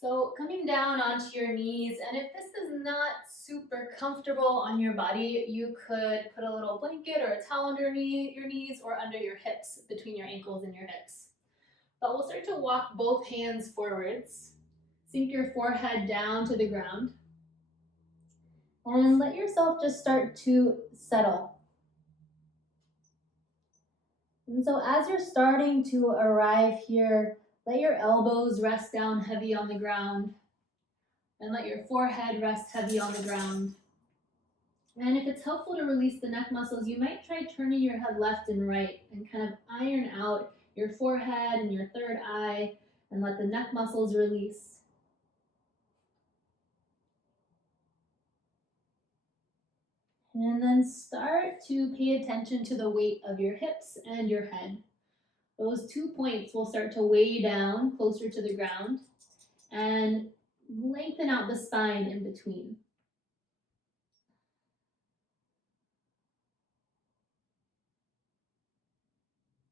So coming down onto your knees, and if this is not super comfortable on your body, you could put a little blanket or a towel underneath your knees or under your hips, between your ankles and your hips. But we'll start to walk both hands forwards. Sink your forehead down to the ground. And let yourself just start to settle. And so as you're starting to arrive here, let your elbows rest down heavy on the ground. And let your forehead rest heavy on the ground. And if it's helpful to release the neck muscles, you might try turning your head left and right and kind of iron out your forehead and your third eye and let the neck muscles release. And then start to pay attention to the weight of your hips and your head. Those 2 points will start to weigh down closer to the ground and lengthen out the spine in between.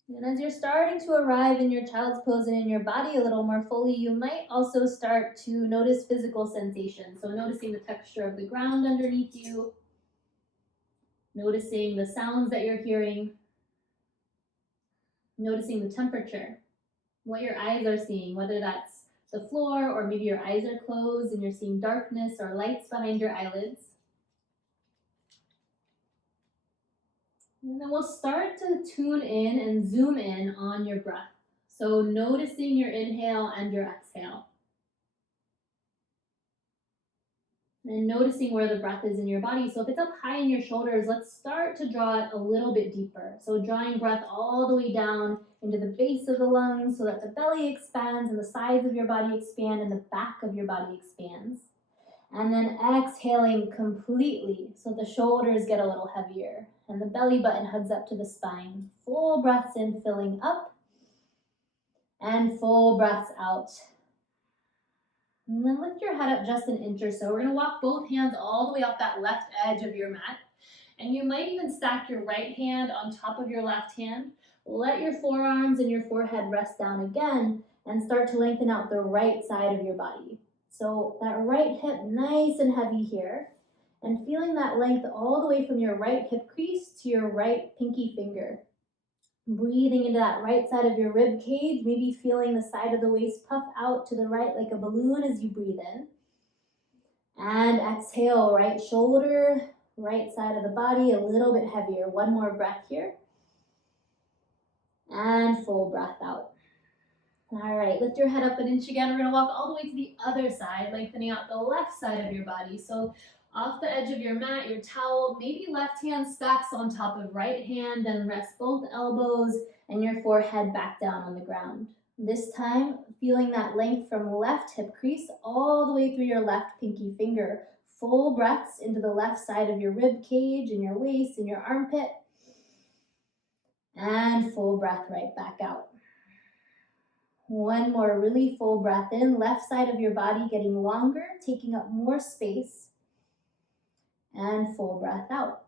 And as you're starting to arrive in your child's pose and in your body a little more fully, you might also start to notice physical sensations. So noticing the texture of the ground underneath you, noticing the sounds that you're hearing, noticing the temperature, what your eyes are seeing, whether that's the floor or maybe your eyes are closed and you're seeing darkness or lights behind your eyelids. And then we'll start to tune in and zoom in on your breath. So noticing your inhale and your exhale. And noticing where the breath is in your body. So if it's up high in your shoulders, let's start to draw it a little bit deeper. So drawing breath all the way down into the base of the lungs so that the belly expands and the sides of your body expand and the back of your body expands. And then exhaling completely so the shoulders get a little heavier and the belly button hugs up to the spine. Full breaths in, filling up, and full breaths out. And then lift your head up just an inch or so. We're gonna walk both hands all the way off that left edge of your mat. And you might even stack your right hand on top of your left hand. Let your forearms and your forehead rest down again and start to lengthen out the right side of your body. So that right hip nice and heavy here, and feeling that length all the way from your right hip crease to your right pinky finger. Breathing into that right side of your rib cage, maybe feeling the side of the waist puff out to the right like a balloon as you breathe in. And exhale, right shoulder, right side of the body, a little bit heavier. One more breath here. And full breath out. All right, lift your head up an inch again. We're gonna walk all the way to the other side, lengthening out the left side of your body. So off the edge of your mat, your towel, maybe left hand stacks on top of right hand, then rest both elbows and your forehead back down on the ground. This time, feeling that length from left hip crease all the way through your left pinky finger. Full breaths into the left side of your rib cage and your waist and your armpit. And full breath right back out. One more really full breath in, left side of your body getting longer, taking up more space. And full breath out.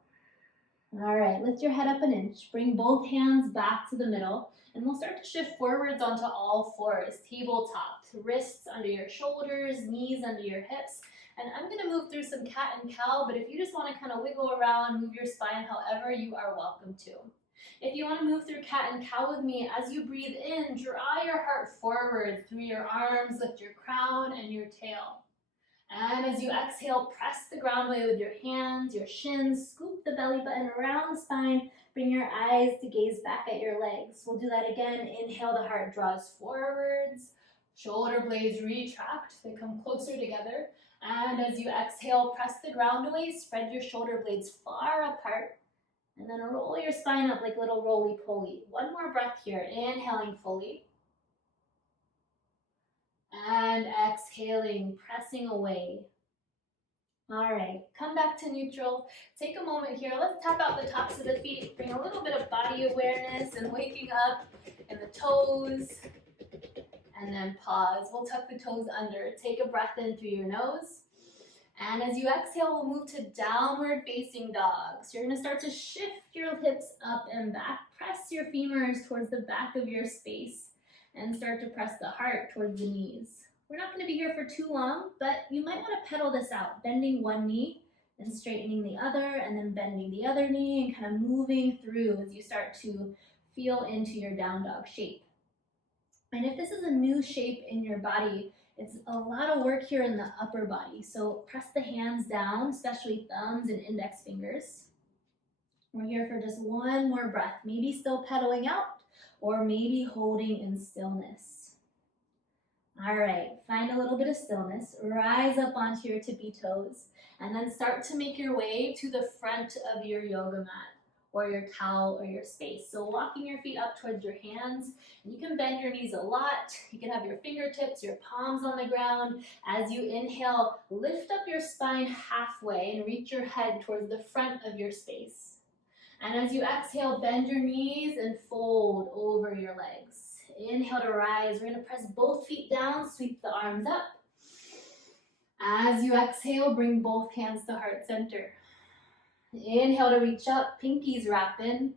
All right, lift your head up an inch. Bring both hands back to the middle. And we'll start to shift forwards onto all fours, tabletop. Wrists under your shoulders, knees under your hips. And I'm gonna move through some cat and cow, but if you just wanna kind of wiggle around, move your spine however, you are welcome to. If you want to move through cat and cow with me, as you breathe in, draw your heart forward through your arms, lift your crown and your tail. And as you exhale, press the ground away with your hands, your shins, scoop the belly button around the spine, bring your eyes to gaze back at your legs. We'll do that again. Inhale, the heart draws forwards, shoulder blades retract, they come closer together. And as you exhale, press the ground away, spread your shoulder blades far apart. And then roll your spine up like a little roly-poly. One more breath here, inhaling fully. And exhaling, pressing away. All right, come back to neutral. Take a moment here. Let's tap out the tops of the feet. Bring a little bit of body awareness and waking up in the toes. And then pause. We'll tuck the toes under. Take a breath in through your nose. And as you exhale, we'll move to downward facing dog. So you're gonna start to shift your hips up and back. Press your femurs towards the back of your space and start to press the heart towards the knees. We're not going to be here for too long, but you might want to pedal this out, bending one knee, then straightening the other, and then bending the other knee, and kind of moving through as you start to feel into your down dog shape. And if this is a new shape in your body, it's a lot of work here in the upper body. So press the hands down, especially thumbs and index fingers. We're here for just one more breath, maybe still pedaling out or maybe holding in stillness. All right, find a little bit of stillness, rise up onto your tippy toes, and then start to make your way to the front of your yoga mat or your towel or your space. So walking your feet up towards your hands, and you can bend your knees a lot. You can have your fingertips, your palms on the ground. As you inhale, lift up your spine halfway and reach your head towards the front of your space. And as you exhale, bend your knees and fold over your legs. Inhale to rise. We're going to press both feet down, sweep the arms up. As you exhale, bring both hands to heart center. Inhale to reach up, pinkies wrap in.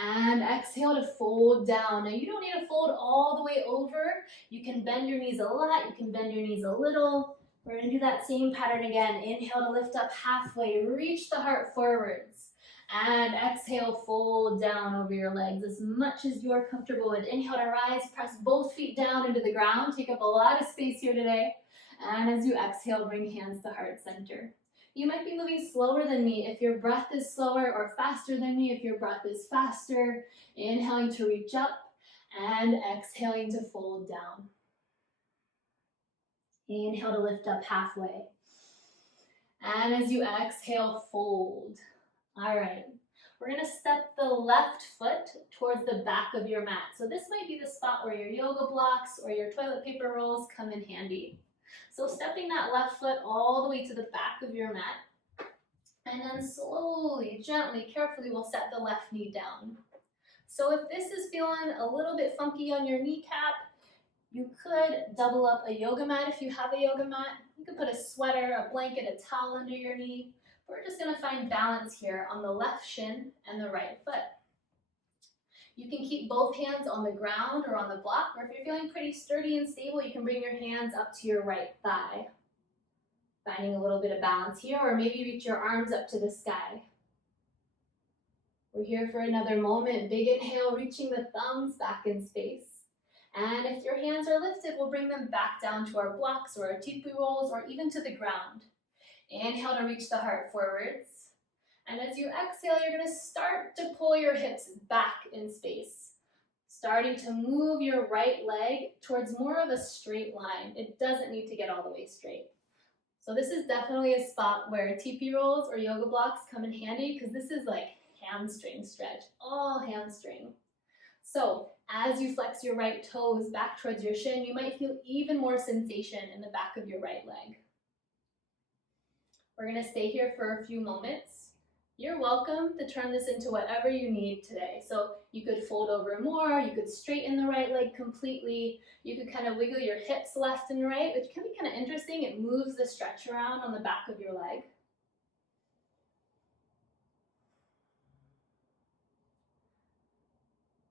And exhale to fold down. Now you don't need to fold all the way over. You can bend your knees a lot, you can bend your knees a little. We're going to do that same pattern again. Inhale to lift up halfway, reach the heart forwards. And exhale, fold down over your legs as much as you're comfortable with. Inhale to rise, press both feet down into the ground. Take up a lot of space here today. And as you exhale, bring hands to heart center. You might be moving slower than me if your breath is slower, or faster than me if your breath is faster. Inhaling to reach up and exhaling to fold down. Inhale to lift up halfway. And as you exhale, fold. All right, we're going to step the left foot towards the back of your mat. So this might be the spot where your yoga blocks or your toilet paper rolls come in handy. So stepping that left foot all the way to the back of your mat, and then slowly, gently, carefully, we'll set the left knee down. So if this is feeling a little bit funky on your kneecap, you could double up a yoga mat if you have a yoga mat. You could put a sweater, a blanket, a towel under your knee. We're just going to find balance here on the left shin and the right foot. You can keep both hands on the ground or on the block, or if you're feeling pretty sturdy and stable, you can bring your hands up to your right thigh. Finding a little bit of balance here, or maybe reach your arms up to the sky. We're here for another moment. Big inhale, reaching the thumbs back in space. And if your hands are lifted, we'll bring them back down to our blocks or our tipu rolls or even to the ground. Inhale to reach the heart forwards. And as you exhale, you're going to start to pull your hips back in space. Starting to move your right leg towards more of a straight line. It doesn't need to get all the way straight. So this is definitely a spot where TP rolls or yoga blocks come in handy because this is like hamstring stretch, all hamstring. So as you flex your right toes back towards your shin, you might feel even more sensation in the back of your right leg. We're going to stay here for a few moments. You're welcome to turn this into whatever you need today. So you could fold over more, you could straighten the right leg completely, you could kind of wiggle your hips left and right, which can be kind of interesting. It moves the stretch around on the back of your leg.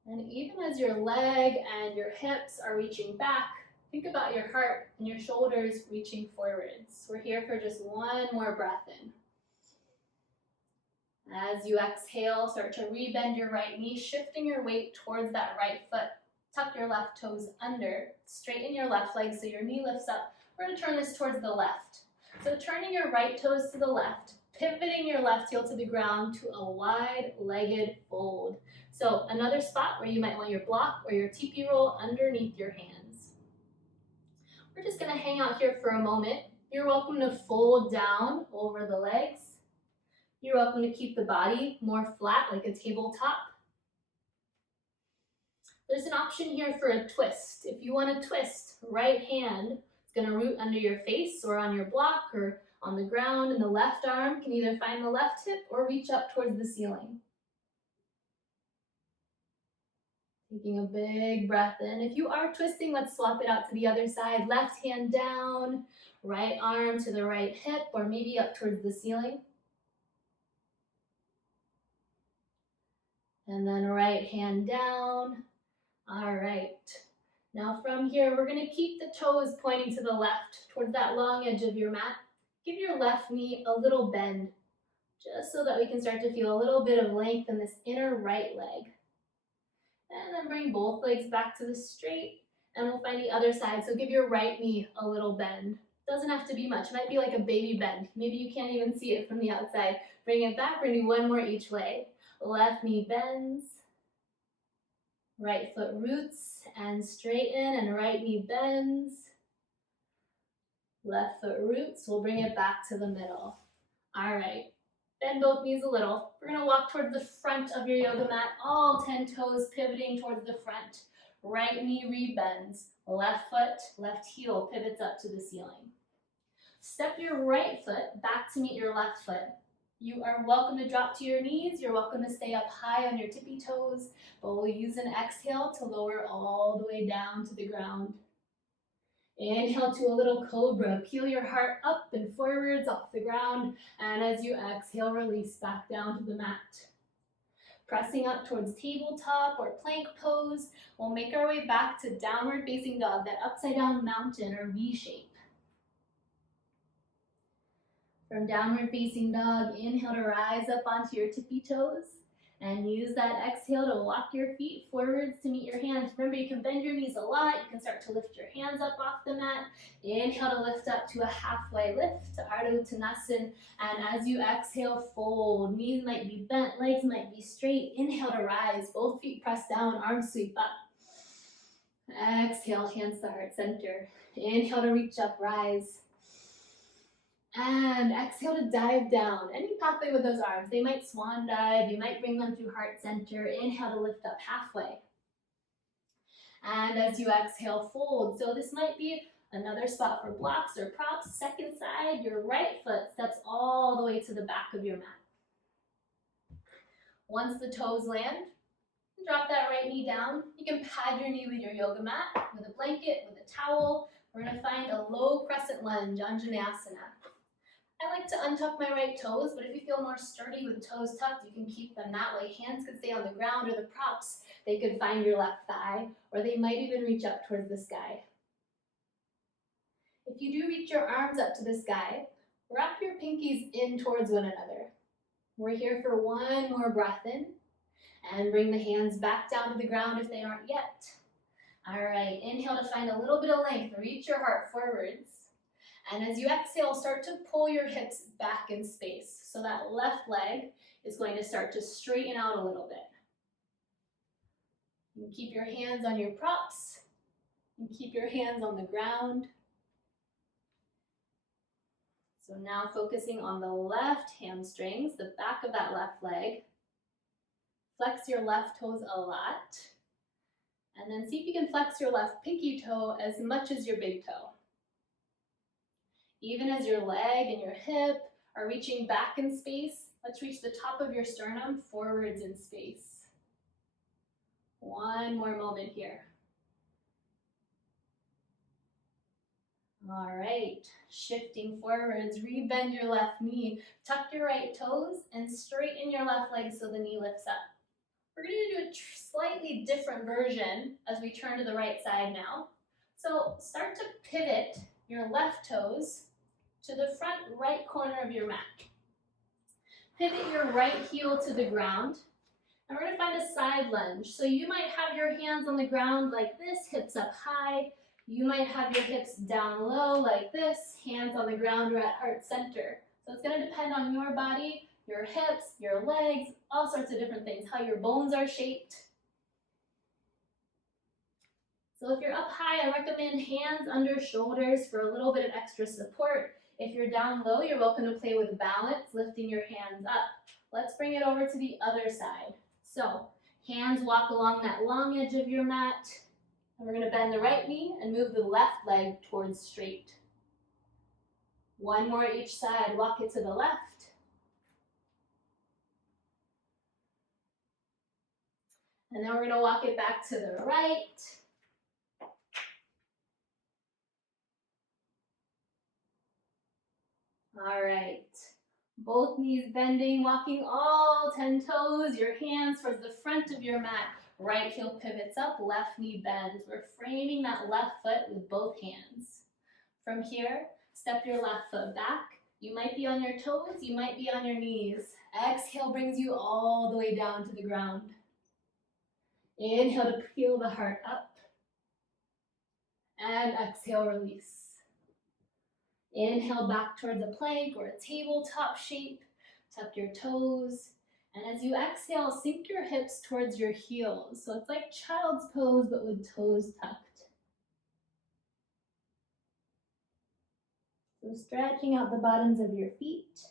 And even as your leg and your hips are reaching back, think about your heart and your shoulders reaching forwards. We're here for just one more breath in. As you exhale, start to rebend your right knee, shifting your weight towards that right foot. Tuck your left toes under, straighten your left leg so your knee lifts up. We're going to turn this towards the left. So turning your right toes to the left, pivoting your left heel to the ground to a wide-legged fold. So another spot where you might want your block or your teepee roll underneath your hands. We're just going to hang out here for a moment. You're welcome to fold down over the legs. You're welcome to keep the body more flat like a tabletop. There's an option here for a twist. If you want to twist, right hand is going to root under your face or on your block or on the ground, and the left arm can either find the left hip or reach up towards the ceiling. Taking a big breath in. If you are twisting, let's swap it out to the other side. Left hand down, right arm to the right hip or maybe up towards the ceiling. And then right hand down. All right. Now from here, we're gonna keep the toes pointing to the left, towards that long edge of your mat. Give your left knee a little bend, just so that we can start to feel a little bit of length in this inner right leg. And then bring both legs back to the straight, and we'll find the other side. So give your right knee a little bend. Doesn't have to be much, it might be like a baby bend. Maybe you can't even see it from the outside. Bring it back, we're gonna do one more each way. Left knee bends, right foot roots and straighten, and right knee bends. Left foot roots, we'll bring it back to the middle. All right, bend both knees a little. We're gonna walk towards the front of your yoga mat, all 10 toes pivoting towards the front. Right knee rebends, left foot, left heel pivots up to the ceiling. Step your right foot back to meet your left foot. You are welcome to drop to your knees. You're welcome to stay up high on your tippy toes, but we'll use an exhale to lower all the way down to the ground. Inhale to a little cobra. Peel your heart up and forwards off the ground, and as you exhale, release back down to the mat. Pressing up towards tabletop or plank pose, we'll make our way back to downward facing dog, that upside down mountain or V shape. From downward facing dog, inhale to rise up onto your tippy toes, and use that exhale to walk your feet forwards to meet your hands. Remember, you can bend your knees a lot. You can start to lift your hands up off the mat. Inhale to lift up to a halfway lift, to Ardha Uttanasana. And as you exhale, fold. Knees might be bent, legs might be straight. Inhale to rise. Both feet press down, arms sweep up. Exhale, hands to heart center. Inhale to reach up, rise. And exhale to dive down. Any pathway with those arms. They might swan dive. You might bring them through heart center. Inhale to lift up halfway. And as you exhale, fold. So this might be another spot for blocks or props. Second side, your right foot steps all the way to the back of your mat. Once the toes land, drop that right knee down. You can pad your knee with your yoga mat, with a blanket, with a towel. We're going to find a low crescent lunge, Anjaneyasana. I like to untuck my right toes, but if you feel more sturdy with toes tucked, you can keep them that way. Hands could stay on the ground, or the props, they could find your left thigh, or they might even reach up towards the sky. If you do reach your arms up to the sky, wrap your pinkies in towards one another. We're here for one more breath in, and bring the hands back down to the ground if they aren't yet. All right, inhale to find a little bit of length. Reach your heart forwards. And as you exhale, start to pull your hips back in space. So that left leg is going to start to straighten out a little bit. You can keep your hands on your props. You can keep your hands on the ground. So now focusing on the left hamstrings, the back of that left leg. Flex your left toes a lot. And then see if you can flex your left pinky toe as much as your big toe. Even as your leg and your hip are reaching back in space, let's reach the top of your sternum forwards in space. One more moment here. All right, shifting forwards, rebend your left knee, tuck your right toes, and straighten your left leg so the knee lifts up. We're going to do a slightly different version as we turn to the right side now. So start to pivot your left toes to the front right corner of your mat. Pivot your right heel to the ground, and we're going to find a side lunge. So you might have your hands on the ground like this, hips up high. You might have your hips down low like this, hands on the ground or at heart center. So it's going to depend on your body, your hips, your legs, all sorts of different things, how your bones are shaped. So if you're up high, I recommend hands under shoulders for a little bit of extra support. If you're down low, you're welcome to play with balance, lifting your hands up. Let's bring it over to the other side. So hands walk along that long edge of your mat. And we're going to bend the right knee and move the left leg towards straight. One more each side. Walk it to the left. And then we're going to walk it back to the right. All right. Both knees bending, walking all 10 toes, your hands towards the front of your mat. Right heel pivots up, left knee bends. We're framing that left foot with both hands. From here, step your left foot back. You might be on your toes, you might be on your knees. Exhale brings you all the way down to the ground. Inhale to peel the heart up. And exhale, release. Inhale back towards a plank or a tabletop shape. Tuck your toes. And as you exhale, sink your hips towards your heels. So it's like child's pose, but with toes tucked. So stretching out the bottoms of your feet.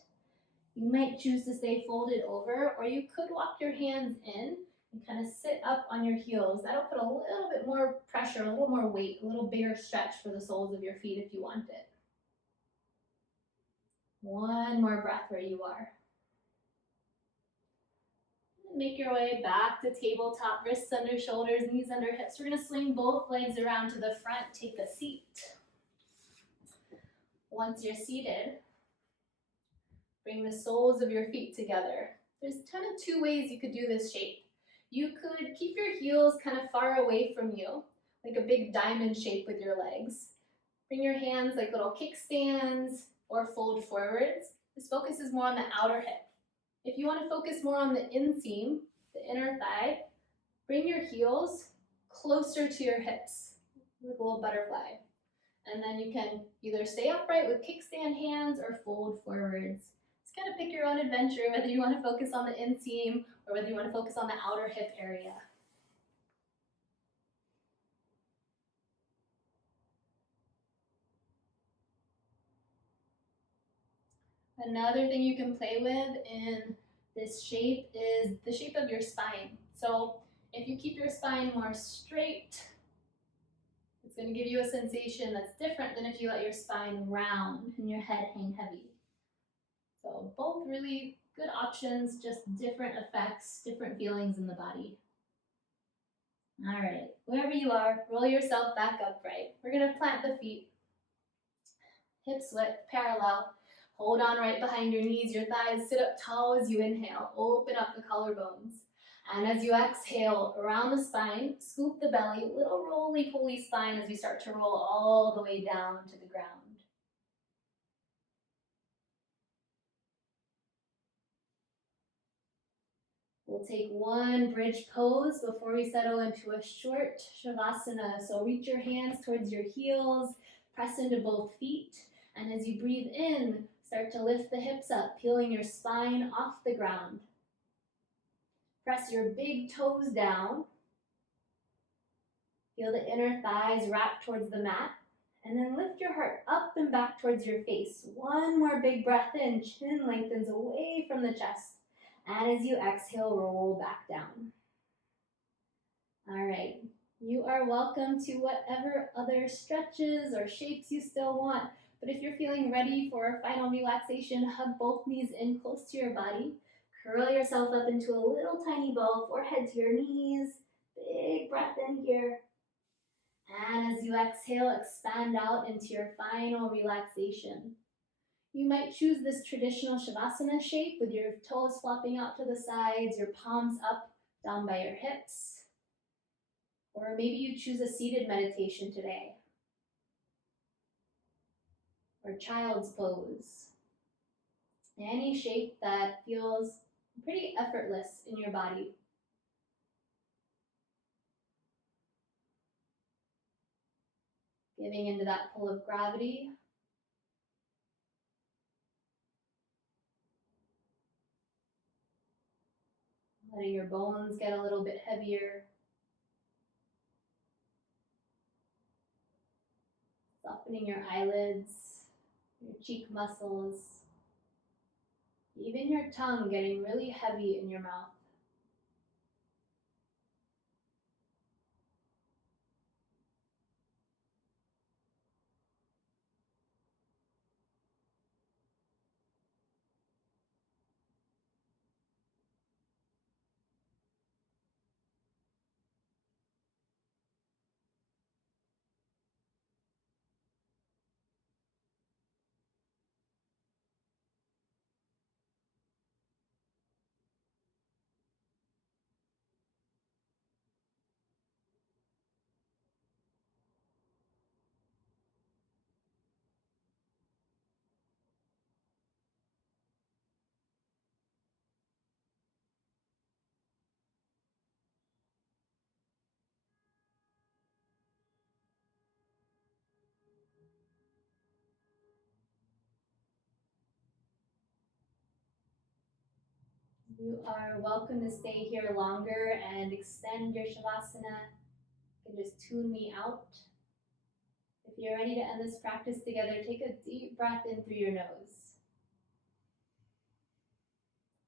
You might choose to stay folded over, or you could walk your hands in and kind of sit up on your heels. That'll put a little bit more pressure, a little more weight, a little bigger stretch for the soles of your feet if you want it. One more breath where you are. Make your way back to tabletop, wrists under shoulders, knees under hips. We're going to swing both legs around to the front, take a seat. Once you're seated, bring the soles of your feet together. There's kind of two ways you could do this shape. You could keep your heels kind of far away from you, like a big diamond shape with your legs. Bring your hands like little kickstands or fold forwards. This focus is more on the outer hip. If you want to focus more on the inseam, the inner thigh, bring your heels closer to your hips, like a little butterfly. And then you can either stay upright with kickstand hands or fold forwards. Just kind of pick your own adventure, whether you want to focus on the inseam or whether you want to focus on the outer hip area. Another thing you can play with in this shape is the shape of your spine. So if you keep your spine more straight, it's going to give you a sensation that's different than if you let your spine round and your head hang heavy. So both really good options, just different effects, different feelings in the body. All right, wherever you are, roll yourself back upright. We're going to plant the feet, hips width parallel. Hold on right behind your knees, your thighs. Sit up tall as you inhale. Open up the collarbones. And as you exhale, around the spine, scoop the belly, little roly-poly spine as we start to roll all the way down to the ground. We'll take one bridge pose before we settle into a short Shavasana. So reach your hands towards your heels, press into both feet, and as you breathe in, start to lift the hips up, peeling your spine off the ground. Press your big toes down. Feel the inner thighs wrap towards the mat, and then lift your heart up and back towards your face. One more big breath in, chin lengthens away from the chest. And as you exhale, roll back down. All right, you are welcome to whatever other stretches or shapes you still want. But if you're feeling ready for a final relaxation, hug both knees in close to your body. Curl yourself up into a little tiny ball, forehead to your knees. Big breath in here. And as you exhale, expand out into your final relaxation. You might choose this traditional Shavasana shape with your toes flopping out to the sides, your palms up, down by your hips. Or maybe you choose a seated meditation today. Or child's pose. Any shape that feels pretty effortless in your body. Giving into that pull of gravity. Letting your bones get a little bit heavier. Softening your eyelids, your cheek muscles. Even your tongue getting really heavy in your mouth. You are welcome to stay here longer and extend your Shavasana. You can just tune me out. If you're ready to end this practice together, take a deep breath in through your nose.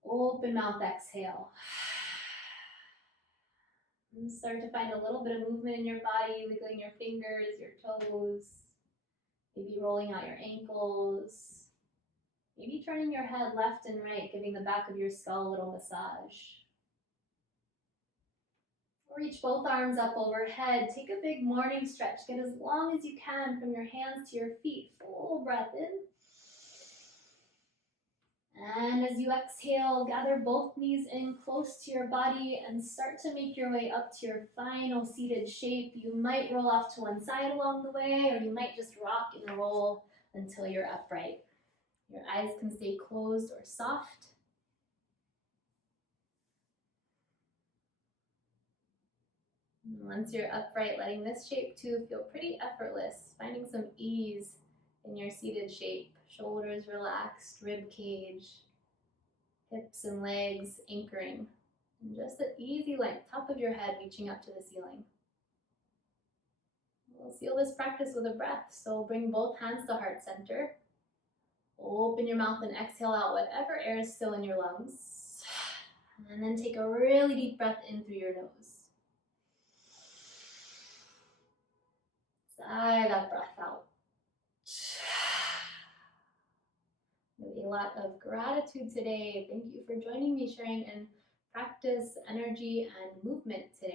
Open mouth, exhale. And start to find a little bit of movement in your body, wiggling your fingers, your toes, maybe rolling out your ankles, maybe turning your head left and right, giving the back of your skull a little massage. Reach both arms up overhead. Take a big morning stretch. Get as long as you can from your hands to your feet. Full breath in. And as you exhale, gather both knees in close to your body and start to make your way up to your final seated shape. You might roll off to one side along the way, or you might just rock and roll until you're upright. Your eyes can stay closed or soft. And once you're upright, letting this shape too feel pretty effortless, finding some ease in your seated shape. Shoulders relaxed, rib cage, hips and legs anchoring. And just an easy length, top of your head reaching up to the ceiling. We'll seal this practice with a breath. So bring both hands to heart center. Open your mouth and exhale out whatever air is still in your lungs. And then take a really deep breath in through your nose. Sigh that breath out. With a lot of gratitude today. Thank you for joining me, sharing in practice, energy, and movement today.